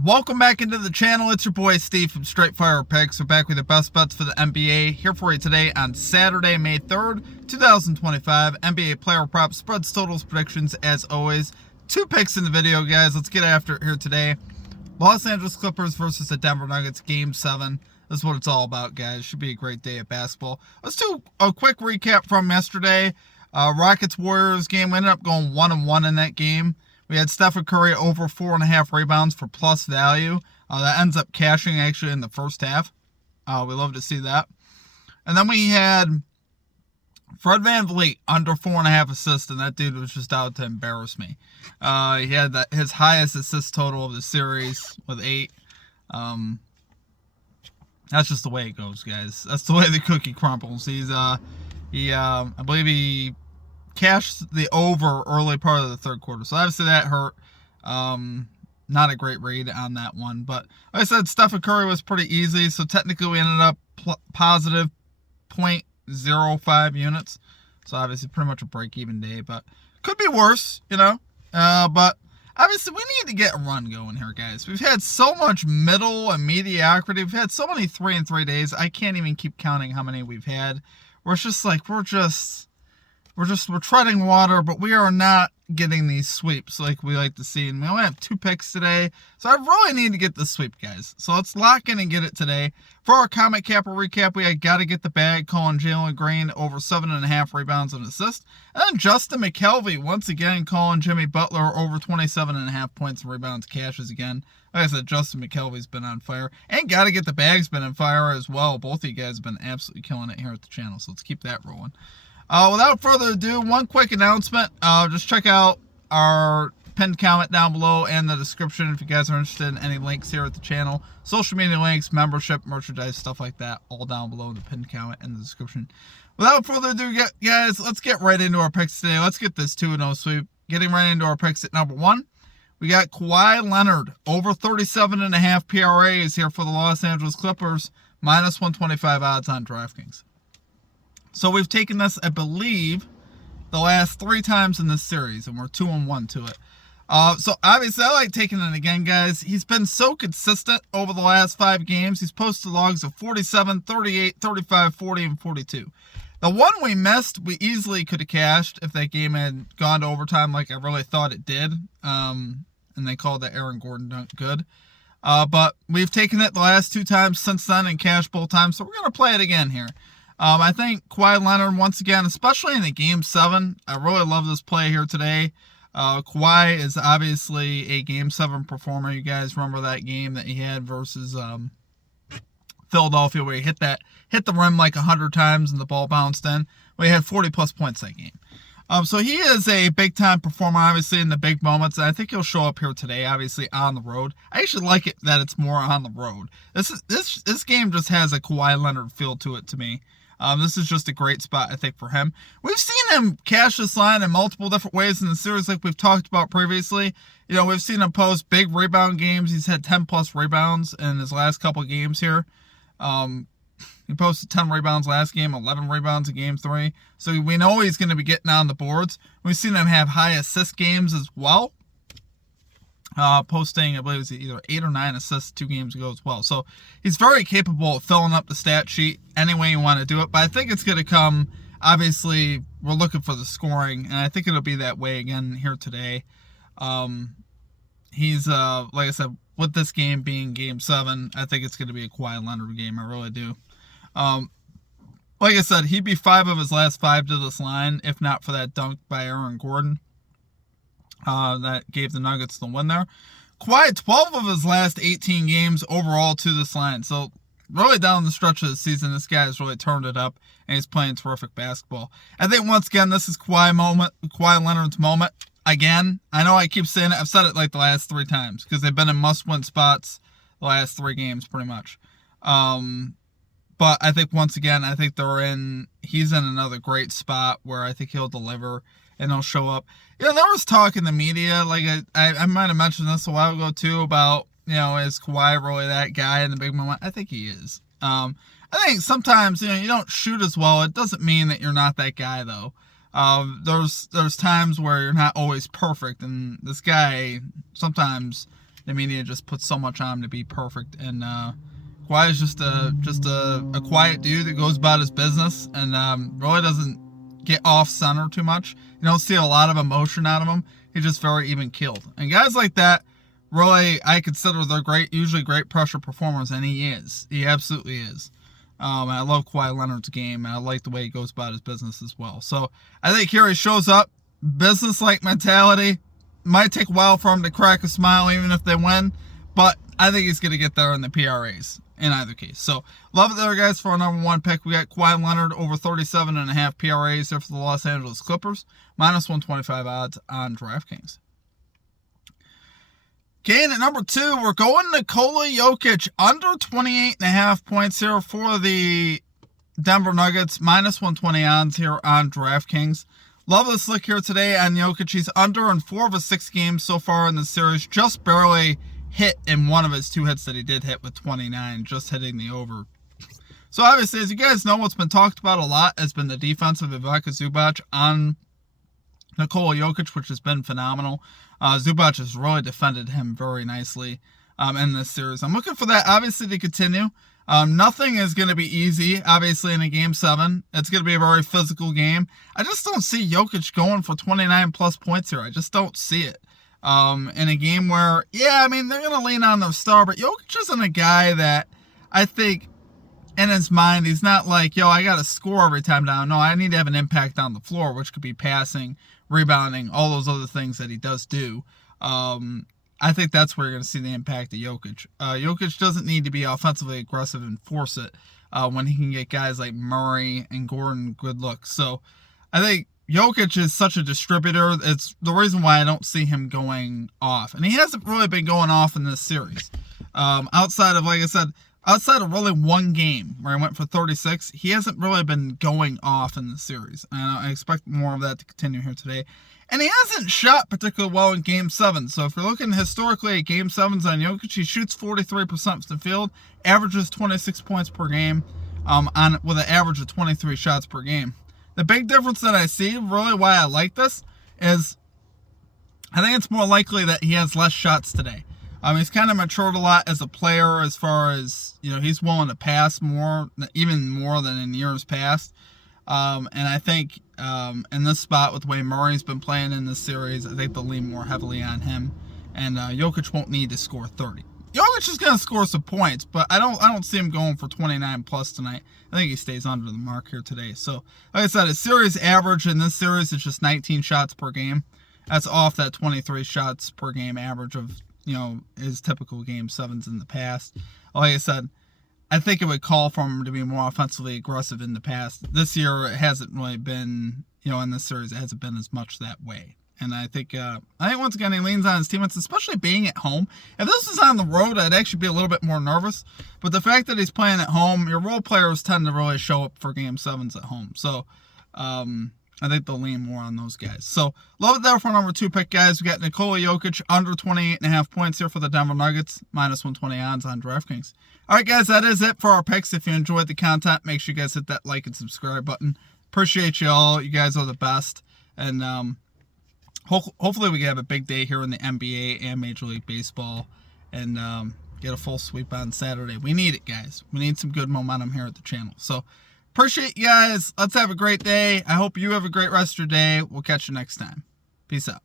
Welcome back into the channel. It's your boy Steve from Straight Fire Picks. We're back with the best bets for the NBA here for you today on Saturday, May 3rd, 2025. NBA player props, spreads, totals, predictions as always. Two picks in the video, guys. Let's get after it here today. Los Angeles Clippers versus the Denver Nuggets, Game 7. This is what it's all about, guys. Should be a great day of basketball. Let's do a quick recap from yesterday. Rockets-Warriors game. We ended up going 1-1 in that game. We had Stephen Curry over 4.5 rebounds for plus value. That ends up cashing actually in the first half. We love to see that. And then we had Fred VanVleet under 4.5 assists, and that dude was just out to embarrass me. He had his highest assist total of the series with 8. That's just the way it goes, guys. That's the way the cookie crumbles. I believe he cashed the over early part of the third quarter. So obviously that hurt. Not a great read on that one. But like I said, Stephen Curry was pretty easy. So technically we ended up positive 0.05 units. So obviously pretty much a break-even day. But could be worse, you know. But obviously we need to get a run going here, guys. We've had so much middle and mediocrity. We've had so many 3-3 days. I can't even keep counting how many we've had. Where it's just like, we're treading water, but we are not getting these sweeps like we like to see. And we only have 2 picks today. So I really need to get the sweep, guys. So let's lock in and get it today. For our Comet Capper recap, we got to get the bag, calling Jalen Green over 7.5 rebounds and assists. And then Justin McKelvey, once again, calling Jimmy Butler over 27.5 points and rebounds, cashes again. Like I said, Justin McKelvey's been on fire. And got to get the bag's been on fire as well. Both of you guys have been absolutely killing it here at the channel. So let's keep that rolling. Without further ado, one quick announcement. Just check out our pinned comment down below and the description if you guys are interested in any links here at the channel. Social media links, membership, merchandise, stuff like that, all down below in the pinned comment and the description. Without further ado, guys, let's get right into our picks today. Let's get this 2-0 sweep. Getting right into our picks at number 1. We got Kawhi Leonard over 37.5 PRAs here for the Los Angeles Clippers, minus 125 odds on DraftKings. So we've taken this, I believe, the last 3 times in this series, and we're 2-1 to it. So obviously I like taking it again, guys. He's been so consistent over the last 5 games. He's posted logs of 47, 38, 35, 40, and 42. The one we missed, we easily could have cashed if that game had gone to overtime like I really thought it did. And they called that Aaron Gordon dunk good. But we've taken it the last 2 times since then and cashed both times, so we're going to play it again here. I think Kawhi Leonard, once again, especially in the Game 7, I really love this play here today. Kawhi is obviously a Game 7 performer. You guys remember that game that he had versus Philadelphia where he hit the rim like 100 times and the ball bounced in? Well, he had 40-plus points that game. So he is a big-time performer, obviously, in the big moments. And I think he'll show up here today, obviously, on the road. I actually like it that it's more on the road. This game just has a Kawhi Leonard feel to it to me. This is just a great spot, I think, for him. We've seen him cash this line in multiple different ways in the series like we've talked about previously. You know, we've seen him post big rebound games. He's had 10-plus rebounds in his last couple games here. He posted 10 rebounds last game, 11 rebounds in Game 3. So we know he's going to be getting on the boards. We've seen him have high assist games as well. Posting, I believe it was either 8 or 9 assists 2 games ago as well. So he's very capable of filling up the stat sheet any way you want to do it. But I think it's going to come, obviously, we're looking for the scoring. And I think it'll be that way again here today. He's, like I said, with this game being Game 7, I think it's going to be a Kawhi Leonard game. I really do. Like I said, he'd be 5 of his last 5 to this line, if not for that dunk by Aaron Gordon. That gave the Nuggets the win there. Kawhi, 12 of his last 18 games overall to this line. So really down the stretch of the season, this guy has really turned it up, and he's playing terrific basketball. I think, once again, this is Kawhi Leonard's moment. Again, I know I keep saying it. I've said it like the last 3 times because they've been in must-win spots the last 3 games pretty much. But I think, once again, I think he's in another great spot where I think he'll deliver and he'll show up. You know, there was talk in the media, like I might have mentioned this a while ago too, about, you know, is Kawhi really that guy in the big moment? I think he is. I think sometimes, you know, you don't shoot as well. It doesn't mean that you're not that guy, though. There's times where you're not always perfect, and this guy sometimes the media just puts so much on him to be perfect. And Kawhi is just a quiet dude that goes about his business and really doesn't get off center too much. You don't see a lot of emotion out of him. He's just very even keeled. And guys like that, really, I consider they're usually great pressure performers, and he is. He absolutely is. I love Kawhi Leonard's game, and I like the way he goes about his business as well. So I think here he shows up, business-like mentality. Might take a while for him to crack a smile, even if they win, but I think he's going to get there in the PRAs in either case. So love it there, guys, for our number one pick. We got Kawhi Leonard over 37.5 PRAs here for the Los Angeles Clippers, -125 odds on DraftKings. Okay, and at number 2, we're going Nikola Jokic under 28.5 points here for the Denver Nuggets, -120 odds here on DraftKings. Love this look here today on Jokic. He's under in 4 of his 6 games so far in the series. Just barely hit in one of his 2 hits that he did hit with 29, just hitting the over. So obviously, as you guys know, what's been talked about a lot has been the defense of Ivica Zubac on Nikola Jokic, which has been phenomenal. Zubac has really defended him very nicely in this series. I'm looking for that, obviously, to continue. Nothing is going to be easy, obviously, in a Game 7. It's going to be a very physical game. I just don't see Jokic going for 29-plus points here. I just don't see it. In a game where, yeah, I mean, they're going to lean on their star, but Jokic isn't a guy that I think in his mind, he's not like, yo, I got to score every time down. No, I need to have an impact on the floor, which could be passing, rebounding, all those other things that he does do. I think that's where you're going to see the impact of Jokic. Jokic doesn't need to be offensively aggressive and force it when he can get guys like Murray and Gordon good looks. So I think Jokic is such a distributor. It's the reason why I don't see him going off. And he hasn't really been going off in this series. Outside of, like I said, outside of really one game where I went for 36, he hasn't really been going off in the series. And I expect more of that to continue here today. And he hasn't shot particularly well in Game 7. So if you're looking historically at Game 7s on Jokic, he shoots 43% from the field, averages 26 points per game, with an average of 23 shots per game. The big difference that I see, really why I like this, is I think it's more likely that he has less shots today. He's kind of matured a lot as a player as far as, he's willing to pass more, even more than in years past. And I think in this spot with the way Murray's been playing in this series, I think they'll lean more heavily on him. And Jokic won't need to score 30. Jokic is going to score some points, but I don't see him going for 29 plus tonight. I think he stays under the mark here today. So, like I said, his series average in this series is just 19 shots per game. That's off that 23 shots per game average of, his typical Game 7s in the past. Like I said, I think it would call for him to be more offensively aggressive in the past. This year, it hasn't really been, in this series, it hasn't been as much that way. And I think once again, he leans on his teammates, especially being at home. If this was on the road, I'd actually be a little bit more nervous. But the fact that he's playing at home, your role players tend to really show up for Game 7s at home. So, I think they'll lean more on those guys. So, love it there for number 2 pick, guys. We got Nikola Jokic under 28.5 points here for the Denver Nuggets, -120 odds on DraftKings. All right, guys, that is it for our picks. If you enjoyed the content, make sure you guys hit that like and subscribe button. Appreciate you all. You guys are the best. And hopefully we can have a big day here in the NBA and Major League Baseball and get a full sweep on Saturday. We need it, guys. We need some good momentum here at the channel. So, appreciate you guys. Let's have a great day. I hope you have a great rest of your day. We'll catch you next time. Peace out.